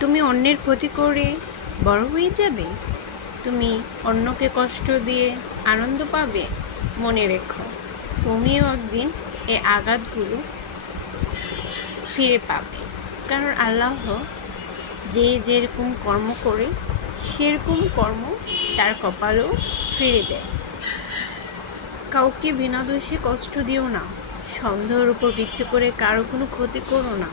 তুমি অন্যের ক্ষতি করে বড় হয়ে যাবে, তুমি অন্যকে কষ্ট দিয়ে আনন্দ পাবে। মনে রেখো, তুমিও একদিন এই আঘাতগুলো ফিরে পাবে, কারণ আল্লাহ যে যেরকম কর্ম করে সেরকম কর্ম তার কপালেও ফিরে দেয়। কাউকে বিনা দোষে কষ্ট দিও না, সন্দেহের উপর ভিত্তি করে কারো কোনো ক্ষতি করো না,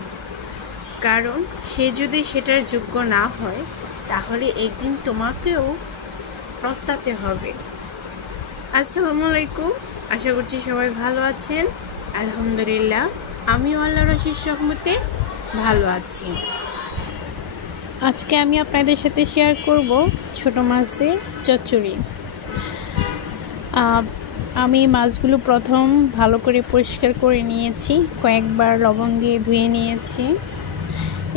কারণ সে যদি সেটার যোগ্য না হয় তাহলে একদিন তোমাকেও পস্তাতে হবে। আসসালামু আলাইকুম, আশা করছি সবাই ভালো আছেন। আলহামদুলিল্লাহ, আমিও আল্লাহর অশেষ রহমতে ভালো আছি। আজকে আমি আপনাদের সাথে শেয়ার করব ছোট মাছের চচ্চড়ি। আমি মাছগুলো প্রথম ভালো করে পরিষ্কার করে নিয়েছি, কয়েকবার লবণ দিয়ে ধুয়ে নিয়েছি।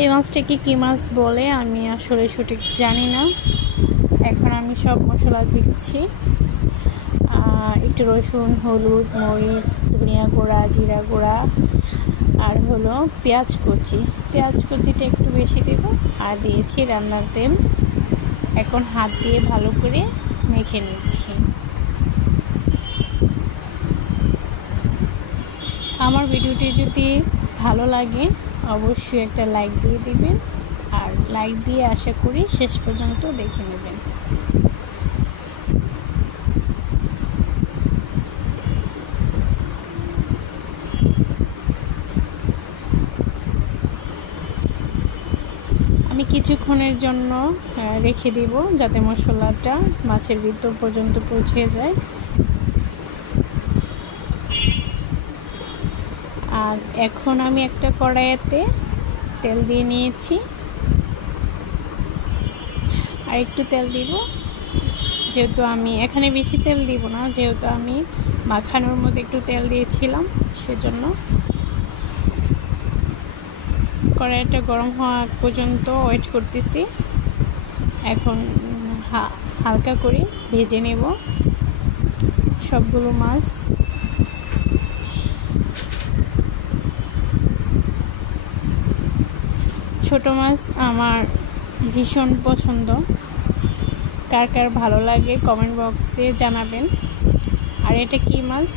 এই মাছটাকে কী মাছ বলে আমি আসলে সঠিক জানি না। এখন আমি সব মশলা দিচ্ছি, একটু রসুন, হলুদ, মরিচ, ধনিয়া গুঁড়া, জিরা গুঁড়া, আর হলো পেঁয়াজ কুচিটা একটু বেশি দেব, আর দিয়েছি রান্নার তেল। এখন হাত দিয়ে ভালো করে মেখে নিচ্ছি। আমার ভিডিওটি যদি ভালো লাগে অবশ্যই একটা লাইক দিয়ে দিবেন, আর লাইক দিয়ে আশা করি শেষ পর্যন্ত দেখে নেবেন। আমি কিছুক্ষণের জন্য রেখে দিব যাতে মশলাটা মাছের ভিতর পর্যন্ত পৌঁছে যায়। আর এখন আমি একটা কড়াইতে তেল দিয়ে নিয়েছি, আর একটু তেল দিব, যেহেতু আমি এখানে বেশি তেল দিব না, যেহেতু আমি মাখানোর মধ্যে একটু তেল দিয়েছিলাম, সেজন্য। কড়াইটা গরম হওয়া পর্যন্ত ওয়েট করতেছি। এখন হালকা করে ভেজে নেব সবগুলো মাছ। ছোট মাছ আমার ভীষণ পছন্দ, কার কার ভালো লাগে কমেন্ট বক্সে জানাবেন। আর এটা কী মাছ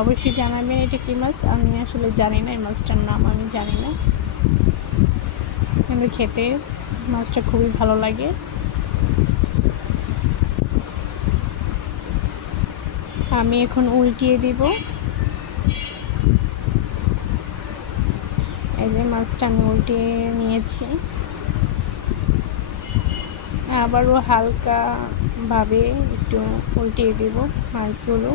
অবশ্যই জানাবেন, এটা কী মাছ আমি আসলে জানি না, এই মাছটার নাম আমি জানি না, কিন্তু খেতে মাছটা খুবই ভালো লাগে। আমি এখন উল্টিয়ে দিব। এই যে মাছটা আমি উল্টিয়ে নিয়েছি, আবারও হালকাভাবে একটু উল্টিয়ে দিব মাছগুলো।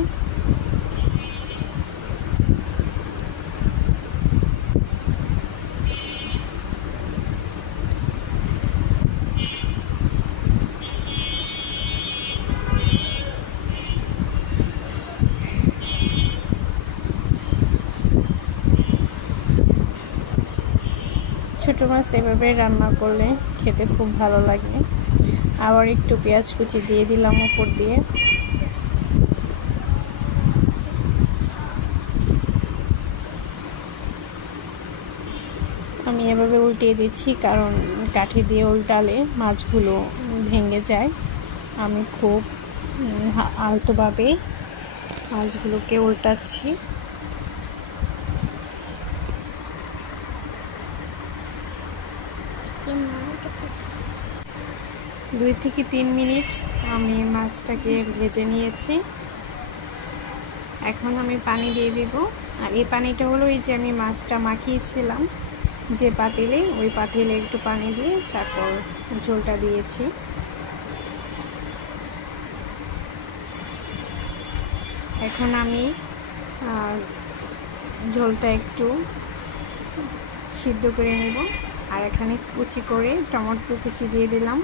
ছোট মাছ এভাবে রান্না করলে খেতে খুব ভালো লাগে। আবার একটু পেঁয়াজ কুচি দিয়ে দিলাম উপর দিয়ে। আমি এভাবে উল্টিয়ে দিচ্ছি, কারণ কাঠি দিয়ে উল্টালে মাছগুলো ভেঙে যায়। আমি খুব আলতোভাবে মাছগুলোকে উল্টাচ্ছি। 2 থেকে 3 মিনিট আমি মাছটাকে ভেজে নিয়েছি। এখন আমি পানি দিয়ে দেব, আর এই পানিটা হলো এই যে আমি মাছটা মাখিয়েছিলাম যে পাতিলে, ওই পাতিলে একটু পানি দিয়ে তারপর ঝোলটা দিয়েছি। এখন আমি ঝোলটা একটু সিদ্ধ করে নেব, আর এখানে কুচি করে টমেটো কুচি দিয়ে দিলাম।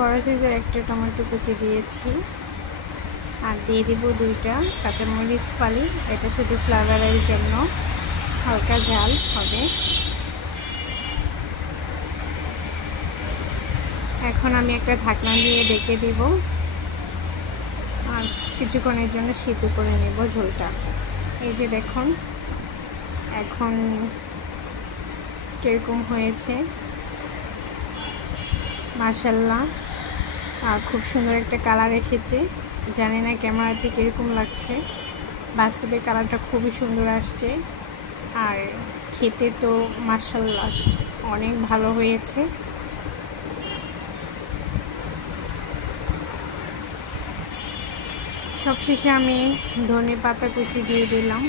বড় সাইজের একটা টমেটো কুচি দিয়েছি, আর দিয়ে দিব 2টা কাঁচামরিচ ফালি। এটা শুধু ফ্লেভারের জন্য, হালকা ঝাল হবে। এখন আমি একটা ঢাকনা দিয়ে ঢেকে দিব। কিছুক্ষণের জন্য সিদ্ধ করে নেব ঝোলটা। এই যে দেখুন এখন কিরকম হয়েছে, মাশাআল্লাহ। আর খুব সুন্দর একটা কালার এসেছে। জানি না ক্যামেরাতে কীরকম লাগছে, বাস্তবে কালারটা খুবই সুন্দর আসছে। আর খেতে তো মাশাআল্লাহ অনেক ভালো হয়েছে। সবশেষে আমি ধনেপাতা কুচি দিয়ে দিলাম।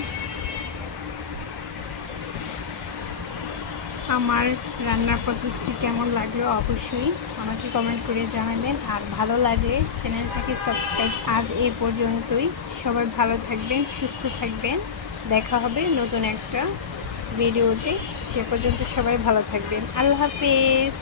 আমার রান্নার প্রসেসটি কেমন লাগলো অবশ্যই আমাকে কমেন্ট করে জানাবেন। আর ভালো লাগলে চ্যানেলটাকে সাবস্ক্রাইব। আজ এই পর্যন্তই। সবাই ভালো থাকবেন, সুস্থ থাকবেন। দেখা হবে নতুন একটা ভিডিওতে। সে পর্যন্ত সবাই ভালো থাকবেন। আল্লাহ হাফেজ।